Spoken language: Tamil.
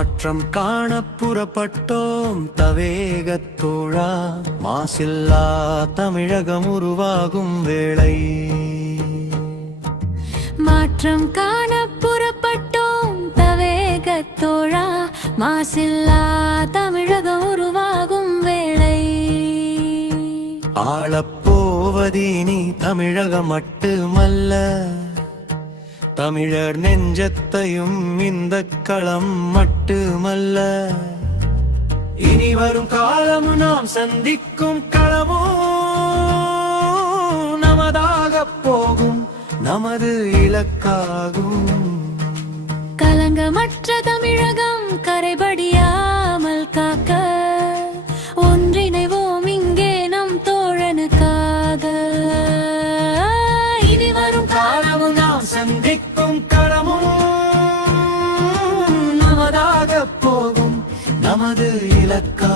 மாற்றம் காண புறப்பட்டோம் தவேகத்தோழா, மாசில்லா தமிழகம் உருவாகும் வேளை. மாற்றம் காண புறப்பட்டோம் தவேகத்தோழா, மாசில்லா தமிழகம் உருவாகும் வேளை. ஆளப்போவதீனி தமிழகம் மட்டுமல்ல, தமிழர் நெஞ்சத்தையும் இந்த களம் மட்டுமல்ல. இனி வரும் காலம் நாம் சந்திக்கும் களமோ நமதாக போகும், நமது இலக்காகும். கலங்கமற்ற தமிழகம் கரைபடியாமல் காக்க ஒன்றிணைவோம் இங்கே நம் தோழனுக்காக. இனி வரும் காலமும் நாம் சந்திக்கும் களமும் நமதாக போகும், நமது இலக்கா